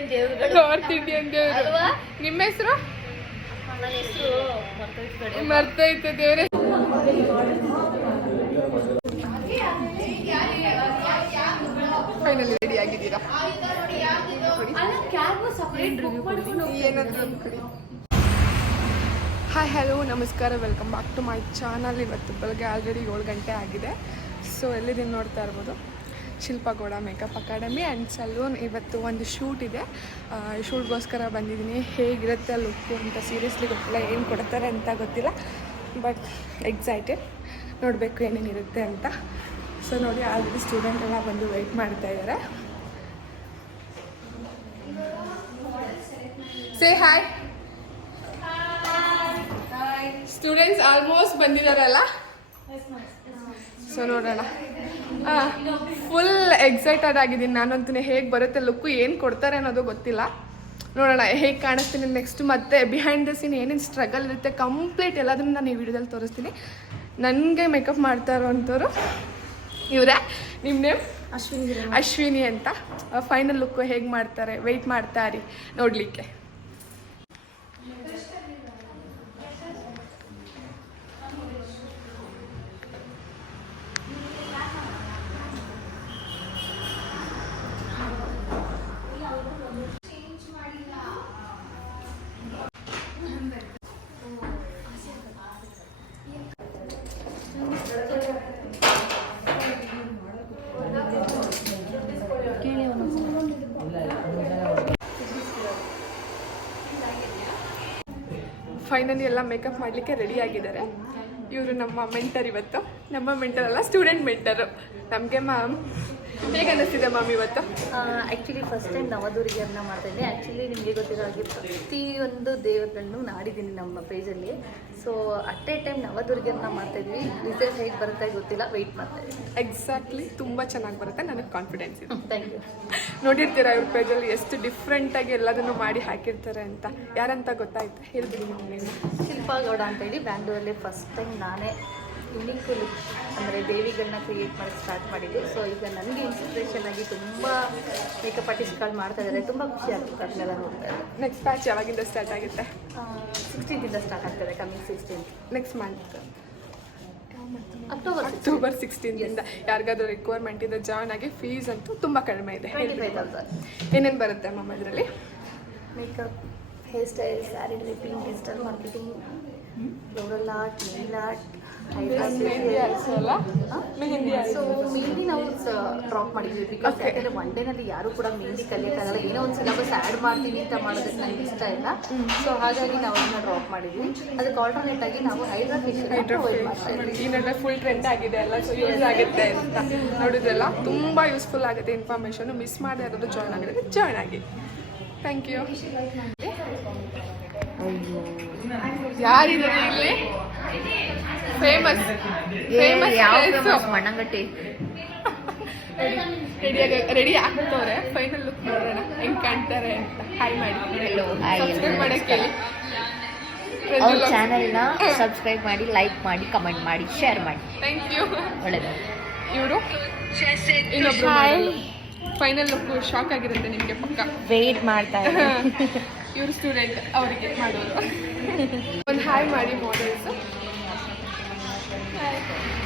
Indian ದೇವ್ರುಗಳು. North Indian ದೇವ್ರು ಅಲ್ವಾ? ನಿಮ್ಮ ಹೆಸರು? ನನ್ನ ಹೆಸರು ಮರ್ತೈತೆ ದೇವ್ರೆ. ಫೈನಲ್ ರೆಡಿ ಆಗಿದ್ದೀರಾ? ಹಾಯ್ ಹಲೋ ನಮಸ್ಕಾರ welcome back to my channel ಇವತ್ತು ಬೆಳಗ್ಗೆ ಆಲ್ರೆಡಿ ಏಳು ಗಂಟೆ ಆಗಿದೆ. ಸೊ ಎಲ್ಲಿದ್ದೀನಿ ನೋಡ್ತಾ ಇರ್ಬೋದು? Shilpa Gowda makeup academy and salon ಇವತ್ತು ಒಂದು ಶೂಟ್ ಇದೆ. ಶೂಟ್ಗೋಸ್ಕರ ಬಂದಿದ್ದೀನಿ. ಹೇಗಿರುತ್ತೆ ಲುಕ್ಕು ಅಂತ ಸೀರಿಯಸ್ಲಿ ಗೊತ್ತಿಲ್ಲ ಏನು ಕೊಡ್ತಾರೆ ಅಂತ ಗೊತ್ತಿಲ್ಲ ಬಟ್ ಎಕ್ಸೈಟೆಡ್ ನೋಡಬೇಕು ಏನೇನಿರುತ್ತೆ ಅಂತ. ಸೊ ನೋಡಿ ಆಲ್ರೆಡಿ ಸ್ಟೂಡೆಂಟ್ ಎಲ್ಲ ಬಂದು ವೆಯ್ಟ್ ಮಾಡ್ತಾ ಇದ್ದಾರೆ ಸೇ ಹಾಯ್ ಸ್ಟೂಡೆಂಟ್ಸ್ ಆಲ್ಮೋಸ್ಟ್ ಬಂದಿದ್ದಾರಲ್ಲ ಸೊ ನೋಡೋಣ. ಫುಲ್ ಎಕ್ಸೈಟೆಡ್ ಆಗಿದ್ದೀನಿ ನಾನಂತೂ ಹೇಗೆ ಬರುತ್ತೆ ಲುಕ್ಕು ಏನು ಕೊಡ್ತಾರೆ ಅನ್ನೋದು ಗೊತ್ತಿಲ್ಲ. ನೋಡೋಣ ಹೇಗೆ ಕಾಣಿಸ್ತೀನಿ ನೆಕ್ಸ್ಟ್ ಮತ್ತೆ ಬಿಹೈಂಡ್ ದ ಸೀನ್ ಏನೇನು ಸ್ಟ್ರಗಲ್ ಇರುತ್ತೆ ಕಂಪ್ಲೀಟ್ ಎಲ್ಲದನ್ನು ನಾನು ಈ ವಿಡಿಯೋದಲ್ಲಿ ತೋರಿಸ್ತೀನಿ. ನನಗೆ ಮೇಕಪ್ ಮಾಡ್ತಾ ಇರೋವಂಥವ್ರು ಇವರೇ. ನಿಮ್ಮ ನೇಮ್ ಅಶ್ವಿನಿ. ಅಶ್ವಿನಿ ಅಂತ. ಫೈನಲ್ ಲುಕ್ಕು ಹೇಗೆ ಮಾಡ್ತಾರೆ? ವೆಯ್ಟ್ ಮಾಡ್ತಾ ಇರಿ ನೋಡಲಿಕ್ಕೆ. ಫೈನಲಿ ಎಲ್ಲ ಮೇಕಪ್ ಮಾಡಲಿಕ್ಕೆ ರೆಡಿ ಆಗಿದ್ದಾರೆ. ಇವರು ನಮ್ಮ ಮೆಂಟರ್ ಇವತ್ತು. ನಮ್ಮ ಮೆಂಟರ್ ಅಲ್ಲ ಸ್ಟೂಡೆಂಟ್ ಮೆಂಟರು ನಮಗೆ ಮ್ಯಾಮ್ ಹೇಗೆ ಅನ್ನಿಸ್ತಿದೆ ಮ್ಯಾಮ್ ಇವತ್ತು? ಆ್ಯಕ್ಚುಲಿ ಫಸ್ಟ್ ಟೈಮ್ ನವದುರ್ಗಿಯನ್ನ ಮಾಡ್ತಾ ಇದ್ದೆ ಆ್ಯಕ್ಚುಲಿ ನಿಮಗೆ ಗೊತ್ತಿರೋ ಹಾಗೆ ಪ್ರತಿಯೊಂದು ದೇವರನ್ನು ನಾಡಿದ್ದೀನಿ ನಮ್ಮ ಪೇಜಲ್ಲಿ ಸೊ ಅಟ್ ಎ ಟೈಮ್ ನವದುರ್ಗಿಯನ್ನ ಮಾಡ್ತಾ ಇದ್ವಿ ರಿಸಲ್ಟ್ ಹೇಗೆ ಬರುತ್ತೆ ಗೊತ್ತಿಲ್ಲ. ವೆಯ್ಟ್ ಮಾಡ್ತಾ ಇದ್ವಿ ಎಕ್ಸಾಕ್ಟ್ಲಿ ತುಂಬ ಚೆನ್ನಾಗಿ ಬರುತ್ತೆ. ನನಗೆ ಕಾನ್ಫಿಡೆನ್ಸ್ ಇದೆ. ಥ್ಯಾಂಕ್ ಯು ನೋಡಿರ್ತೀರಾ ಇವ್ರ ಪೇಜಲ್ಲಿ ಎಷ್ಟು ಡಿಫ್ರೆಂಟಾಗಿ ಎಲ್ಲದನ್ನು ಮಾಡಿ ಹಾಕಿರ್ತಾರೆ ಅಂತ? ಯಾರಂತ ಗೊತ್ತಾಯ್ತು? ಹೇಳ್ಬಿಡಿ ನೀವು ಶಿಲ್ಪಾ ಗೌಡ ಅಂತ ಹೇಳಿ ಬ್ಯಾಂಗ್ಳೂರಲ್ಲಿ ಫಸ್ಟ್ ಟೈಮ್ ನಾನೇ ಯುನಿಕ್ ಲುಕ್ ಅಂದರೆ ದೇವಿಗಳನ್ನ ಕ್ರಿಯೇಟ್ ಮಾಡಿ ಸ್ಟಾರ್ಟ್ ಮಾಡಿದ್ದು ಸೊ ಈಗ ನನಗೆ ಇನ್ಸ್ಪಿರೇಷನ್ ಆಗಿ ತುಂಬ ಮೇಕಪ್ ಆರ್ಟಿಸ್ಟ್ಗಳು ಮಾಡ್ತಾ ಇದ್ದಾರೆ ತುಂಬ ಖುಷಿ ಆಗುತ್ತೆ ಅದನ್ನೆಲ್ಲ ನೋಡ್ತಾ ಇದ್ದಾರೆ ನೆಕ್ಸ್ಟ್ ಬ್ಯಾಚ್ ಯಾವಾಗಿಂದ ಸ್ಟಾರ್ಟ್ ಆಗುತ್ತೆ? ಸಿಕ್ಸ್ಟೀನ್ತಿಂದ ಸ್ಟಾರ್ಟ್ ಆಗ್ತದೆ coming sixteen next month October October ಸಿಕ್ಸ್ಟೀನ್ದಿಂದ ಯಾರಿಗಾದ್ರೂ ರಿಕ್ವೈರ್ಮೆಂಟ್ ಇದೆ ಜಾಯ್ನ್ ಆಗಿ ಫೀಸ್ ಅಂತೂ ತುಂಬ ಕಡಿಮೆ ಇದೆ. ಏನೇನು ಬರುತ್ತೆ ಮ್ಯಾಮ್ ಅದರಲ್ಲಿ makeup hair style saree draping digital marketing floral art nail art so mehendi ನಾವು ಡ್ರಾಪ್ ಮಾಡಿದ್ವಿ ಬಿಕಾಸ್. ಯಾಕಂದ್ರೆ ಒನ್ ಡೇನಲ್ಲಿ ಯಾರು ಕೂಡ ಮೆಹಂದಿ ಕಲಿಯೋಕ್ಕಾಗಲ್ಲ. ಏನೋ ಒಂದು ಸಿಲೆಬಸ್ ಆ್ಯಡ್ ಮಾಡ್ತೀವಿ ಅಂತ ಮಾಡೋದಕ್ಕೆ ನನಗೆ ಇಷ್ಟ ಇಲ್ಲ. ಸೊ ಹಾಗಾಗಿ ನಾವು ಅದನ್ನ ಡ್ರಾಪ್ ಮಾಡಿದ್ವಿ. ಅದಕ್ಕೆ ಆಲ್ಟರ್ನೇಟ್ ಆಗಿ ನಾವು ಹೈಡ್ರಾ ಫೇಶಿಯಲ್ ಪ್ರೊವೈಡ್ ಮಾಡ್ತಾ ಇದ್ವಿ ಈ ನಡುವೆ ಫುಲ್ ಟ್ರೆಂಡ್ ಆಗಿದೆ ಅಲ್ಲ ಸೊ ಯೂಸ್ ಆಗುತ್ತೆ ಅಂತ. ನೋಡಿದ್ರಲ್ಲ? ತುಂಬ ಯೂಸ್ಫುಲ್ ಆಗುತ್ತೆ ಇನ್ಫಾರ್ಮೇಷನ್ ಮಿಸ್ ಮಾಡದೆ ಇರೋದು ಜಾಯ್ನ್ ಆಗಿದೆ ಜಾಯ್ನ್ ಆಗಿ. ಥ್ಯಾಂಕ್ ಯು ಯಾರಿದ್ದಾರೆ ಇಲ್ಲಿ? ಫೇಮಸ್ ಫೇಮಸ್ ಮಣ್ಣಂಗಟ್ಟಿ? ರೆಡಿ ರೆಡಿ ಆಗ್ತವ್ರೆ. ಫೈನಲ್ ಲುಕ್ ನೋಡೋಣ. ಹೆಂಗ್ ಕಾಣ್ತಾರೆ ಅಂತ. ಹಾಯ್ ಮಾಡಿ. ಮಾಡಕ್ಕೆ ಅವ್ರ ಚಾನೆಲ್ನ ಸಬ್ಸ್ಕ್ರೈಬ್ ಮಾಡಿ ಲೈಕ್ ಮಾಡಿ ಕಮೆಂಟ್ ಮಾಡಿ ಶೇರ್ ಮಾಡಿ. ಥ್ಯಾಂಕ್ ಯು ಒಳ್ಳೆಯದು ಇವರು? ಇನ್ನೊಬ್ರು. ಫೈನಲ್ ಲುಕ್ ಶಾಕ್ ಆಗಿರುತ್ತೆ ನಿಮಗೆ ಪಕ್ಕ. ವೇಟ್ ಮಾಡ್ತಾ ಇವರು ಸ್ಟೂಡೆಂಟ್ ಅವರಿಗೆ ಮಾಡೋದು. ಒಂದು ಹಾಯ್ ಮಾಡಿ ಮಾಡಲ್ಸ್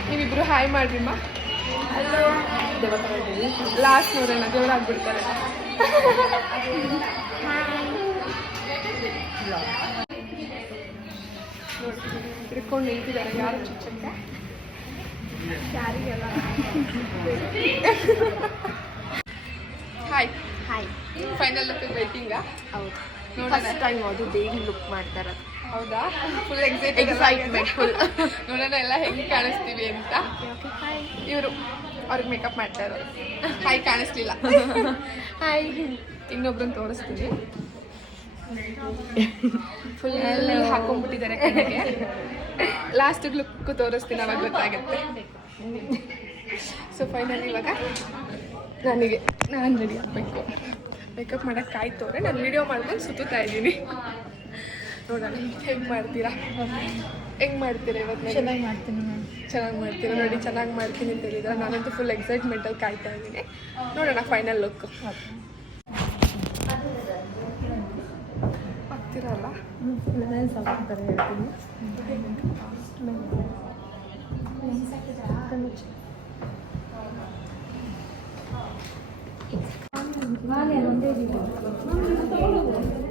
ನೀವಿಬ್ರು ಹಾಯ್ ಮಾಡ್ರಿಮ್ಮ. ಲಾಸ್ಟ್ ನೋಡೋಣ ದೇವರಾಗ್ಬಿಡ್ತಾರೆ ಹಿಡ್ಕೊಂಡು ನಿಂತಿದ್ದಾರೆ ಯಾರು ಚುಚ್ಚಕ್ಕೆ? ಯಾರಿಗೆಲ್ಲ ಹಾಯ್ ಹಾಯ್ ಫೈನಲ್ ಲುಕ್ ವೇಟಿಂಗಾ ಹೌದು. ನೋಡೋಣ. ಟೈಮ್ ಅದು ಬೇಗ ಲುಕ್ ಮಾಡ್ತಾರ ಹೌದಾ? Full excited full. ನೋಡೋಣ ಎಲ್ಲ ಹೆಂಗ್ ಕಾಣಿಸ್ತೀವಿ ಅಂತ. ಇವರು ಅವ್ರಿಗೆ ಮೇಕಪ್ ಮಾಡ್ತಾ ಇರೋರು ಹಾಯ್ ಕಾಣಿಸ್ಲಿಲ್ಲ. ಹಾಯ್ ಇನ್ನೊಬ್ರನ್ನ ತೋರಿಸ್ತೀವಿ ಫುಲ್ ಹಾಕೊಂಡ್ಬಿಟ್ಟಿದ್ದಾರೆ ಕಣ್ಣಿಗೆ. ಲಾಸ್ಟ್ ಲುಕ್ ತೋರಿಸ್ತೀನಿ ಅವಾಗ ಗೊತ್ತಾಗುತ್ತೆ. ಸೊ ಫೈನಲ್ ಇವಾಗ ನನಗೆ ನಾನು ರೆಡಿ ಆಗಬೇಕು. ಮೇಕಪ್ ಮಾಡೋಕ್ಕೆ ಕಾಯ್ತವ್ರೆ ನಾನು ವಿಡಿಯೋ ಮಾಡ್ಕೊಂಡು ಸುತ್ತಾ ಇದ್ದೀನಿ. ನೋಡೋಣ ಹೆಂಗೆ ಮಾಡ್ತೀರಾ ಹೆಂಗೆ ಮಾಡ್ತೀರಾ ಇವತ್ತು ಚೆನ್ನಾಗಿ ಮಾಡ್ತೀನಿ ಮ್ಯಾಮ್. ಚೆನ್ನಾಗಿ ಮಾಡ್ತೀರಾ ನೋಡಿ ಚೆನ್ನಾಗಿ ಮಾಡ್ತೀನಿ ಅಂತ ಹೇಳಿದ್ರೆ ನಾನಂತೂ ಫುಲ್ ಎಕ್ಸೈಟ್ಮೆಂಟಲ್ಲಿ ಕಾಯ್ತಾ ಇದ್ದೀನಿ. ನೋಡೋಣ ಫೈನಲ್ ಲುಕ್ ಆಗ್ತಿರಲ್ಲ? ಕ್ಲೋಸ್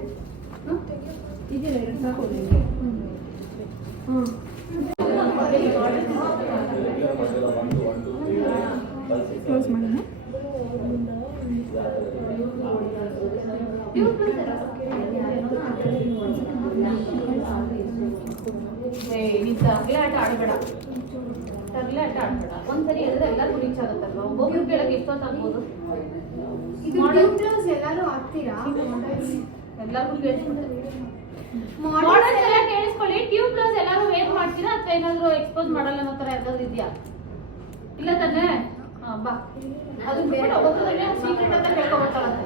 ನೀನ್ ತಗ್ಲೆ ಆಟ ಆಡ್ಬೇಡ. ತಗ್ಲೆ ಆಟ ಆಡ್ಬೇಡ. ಒಂದ್ಸರಿ ಹೇಳಿದ್ರೆ ಎಲ್ಲರಿಗೂ ರೀಚ್ ಆಗುತ್ತಲ್ವಾ? ಒಬ್ಬೊಬ್ರು ಇದು ಎಷ್ಟೊತ್ತಾಗ್ಬೋದು ಎಲ್ಲರೂ ಆಗ್ತೀರಾ? ಎಲ್ಲರಿಗೂ ಮಾಡಲ್ಸ್ ಎಲ್ಲ ಕೇಳಿಸ್ಕೊಳ್ಳಿ. ಟ್ಯೂಬ್ ಬ್ಲೌಸ್ ಎಲ್ಲರೂ ವೇರ್ ಮಾಡ್ತೀರಾ? ಅಥವಾ ಏನಾದ್ರು ಎಕ್ಸ್ಪೋಸ್ ಮಾಡಲ್ಲ ಅನ್ನೋ ತರ ಯಾವ್ದಾದ್ರು ಇದೆಯಾ? ಇಲ್ಲ ತಾನೇ? ಹಾ ಬಾ. ಅದು ಬೇರೆ ಸೀಕ್ರೆಟ್ ಅಂತ ಹೇಳ್ಕೊಬೇಕಾಗತ್ತೆ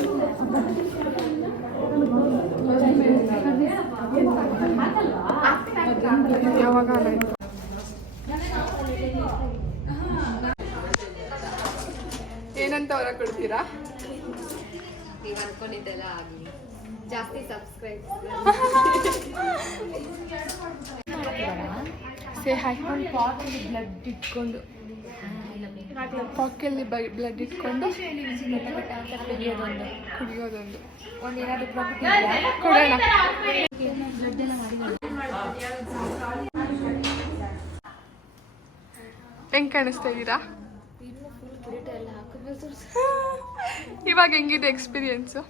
ಏನಂತ ಹೊರ ಕೊಡ್ತೀರಾ? ನೀವು ಅನ್ಕೊಂಡಿದ್ದೆಲ್ಲ ಆಗಲಿ. ಜಾಸ್ತಿ ಸಬ್ಸ್ಕ್ರೈಬ್ ಸೇ ಹಾಕೊಂಡು ಪಾಕಲ್ಲಿ ಬ್ಲಡ್ ಇಟ್ಕೊಂಡು ಪಾಕಲ್ಲಿ ಬ್ಲಡ್ ಇಟ್ಕೊಂಡು ಕುಡಿಯೋದೊಂದು. ಒಂದೇನಾದರೂ ಕೊಡೋಣ. ಹೆಂಗ್ ಕಾಣಿಸ್ತಾ ಇದ್ದೀರಾ? ಇವಾಗ ಹೆಂಗಿದೆ ಎಕ್ಸ್ಪೀರಿಯನ್ಸು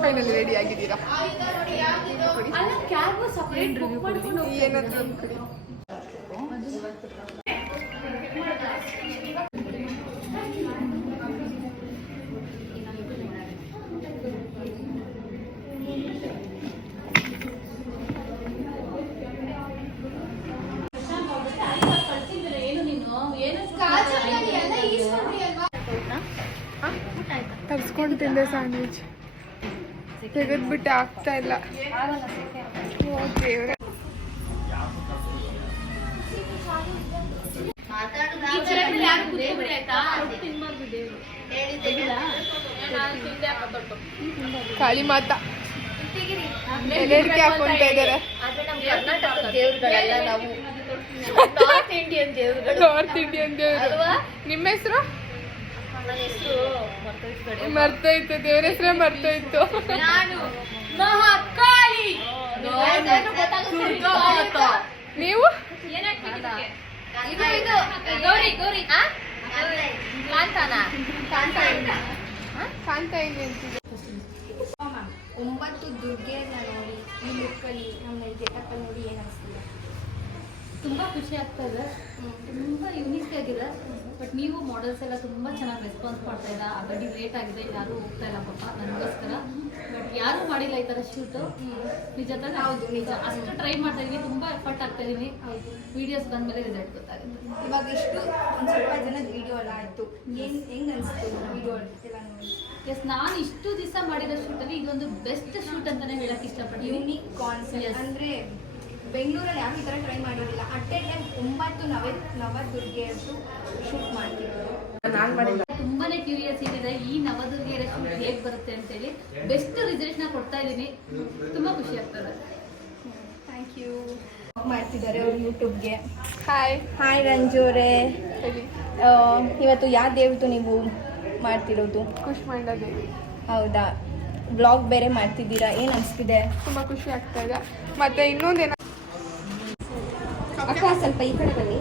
ಫೈನಲಿ ರೆಡಿ ಆಗಿದ್ದೀರಾ? ಏನಾದ್ರು ಒಂದು ಕೊಡಿ ಏನು ನೀನು ಏನು ತರ್ಸ್ಕೊಂಡು ತಿಂದೆ ಸ್ಯಾಂಡ್ವಿಚ್ ತೆಗೆದ್ಬಿಟ್ಟೆ ಆಗ್ತಾ ಇಲ್ಲ. ಖಾಲಿ ದೇವ್ರೆ. ಕಾಳಿ ಮಾತಾ. ಹಾಕೊಂತ ಇದ್ದಾರೆ ಆದ್ರೆ ನಮ್ಮ ಕರ್ನಾಟಕದ ದೇವ್ರುಗಳೆಲ್ಲ ನಾವು. ನಾರ್ತ್ ಇಂಡಿಯನ್ ದೇವ್ರುಗಳು. ನಾರ್ತ್ ಇಂಡಿಯನ್ ದೇವರು. ನಿಮ್ಮ ಹೆಸರು? ನನ್ನ ಹೆಸರು ಮರ್ತೋಯ್ತು ದೇವ್ರ ಹೆಸರೇ ಮರ್ತೋಯ್ತು. ನಾನು ಮಹಾಕಾಳಿ. ನೀವು? ಒಂಬತ್ತು ದುರ್ಗೆಯನ್ನ ನೋಡಿ ಈ ಲುಕ್ಕಲ್ಲಿ ನಮ್ಮ ಗೆಟಪ್ಪ ಗೆಟಪ್ಪಲ್ಲಿ ನೋಡಿ ಏನು ಅನಿಸ್ತಿದೆ ತುಂಬಾ ಖುಷಿ ಆಗ್ತಾ ಇದೆ. ತುಂಬಾ ಯುನೀಕ್ ಆಗಿದೆ. ಬಟ್ ನೀವು ಮಾಡೆಲ್ಸ್ ಎಲ್ಲ ತುಂಬಾ ಚೆನ್ನಾಗಿ ರೆಸ್ಪಾನ್ಸ್ ಮಾಡ್ತಾ ಇಲ್ಲ. ಅದರಲ್ಲಿ ಲೇಟ್ ಆಗಿದೆ ಯಾರು ಹೋಗ್ತಾ ಇಲ್ಲ ಪಾಪ ನನಗೋಸ್ಕರ. ಬಟ್ ಯಾರು ಮಾಡಿಲ್ಲ ಈ ತರ ಶೂಟ್ ನಿಜ ತಾನೇ? ಹೌದು ನಿಜ. ಅಷ್ಟು ಟ್ರೈ ಮಾಡ್ತಾ ಇದೀನಿ. ತುಂಬಾ ಎಫರ್ಟ್ ಆಗ್ತಾ ಇದೀನಿ. ವಿಡಿಯೋಸ್ ಬಂದ್ಮೇಲೆ ರಿಸಲ್ಟ್ ಗೊತ್ತಾಗುತ್ತೆ. ಇವಾಗ ಇಷ್ಟು ಒಂದು ಸ್ವಲ್ಪ ಜನದ ವಿಡಿಯೋ ಎಲ್ಲ ಆಯಿತು. ಏನು ಹೆಂಗೆ ಅನಿಸ್ತು ವಿಡಿಯೋ ಎಲ್ಲ ನೋಡಿ. ಎಸ್ ನಾನು ಇಷ್ಟು ದಿವಸ ಮಾಡಿರೋ ಶೂಟಲ್ಲಿ ಇದೊಂದು ಬೆಸ್ಟ್ ಶೂಟ್ ಅಂತಾನೆ ಹೇಳಕ್ ಇಷ್ಟಪಡ್ತೀನಿ. ಯೂನಿಕ್ ಕಾನ್ಸೆಪ್ಟ್ ಅಂದರೆ ಬೆಂಗಳೂರಲ್ಲಿ ಯಾರು ಈ ಥರ ಟ್ರೈ ಮಾಡಿರಲಿಲ್ಲ ಅಟ್ ಎ ಟೈಮ್ ಒಂಬತ್ತು ನವ ನವದುರ್ಗೆಯದ್ದು ಶೂಟ್ ಮಾಡ್ತಿದ್ರು ತುಂಬಾನೇ ಕ್ಯೂರಿಯಸ್ ಇದೆ ಈ ನವದುರ್ಗಿಯರ ಶೂಟ್ ಹೇಗೆ ಬರುತ್ತೆ ಅಂತೇಳಿ. ಬೆಸ್ಟ್ ರಿಸಲ್ಟ್ನ ಕೊಡ್ತಾ ಇದ್ದೀನಿ. ತುಂಬಾ ಖುಷಿ ಆಗ್ತದೆ. ಥ್ಯಾಂಕ್ ಯು ಮಾಡ್ತಿದ್ದಾರೆ ಅವ್ರು ಯೂಟ್ಯೂಬ್ಗೆ ಹಾಯ್ ಹಾಯ್ ರಂಜು ಅವರೇ. ಇವತ್ತು ಯಾವ ದೇವ್ರದ್ದು ನೀವು ಮಾಡ್ತಿರೋದು? ಖುಷಿ ದೇವಿ. ಹೌದಾ. ಬ್ಲಾಗ್ ಬೇರೆ ಮಾಡ್ತಿದ್ದೀರಾ? ಏನು ಅನಿಸ್ತಿದೆ? ತುಂಬ ಖುಷಿ ಆಗ್ತಾ ಇದೆ. ಮತ್ತು ಇನ್ನೊಂದೇನ ಅಕ್ಕ ಸ್ವಲ್ಪ ಈ ಕಡೆ ಬನ್ನಿ.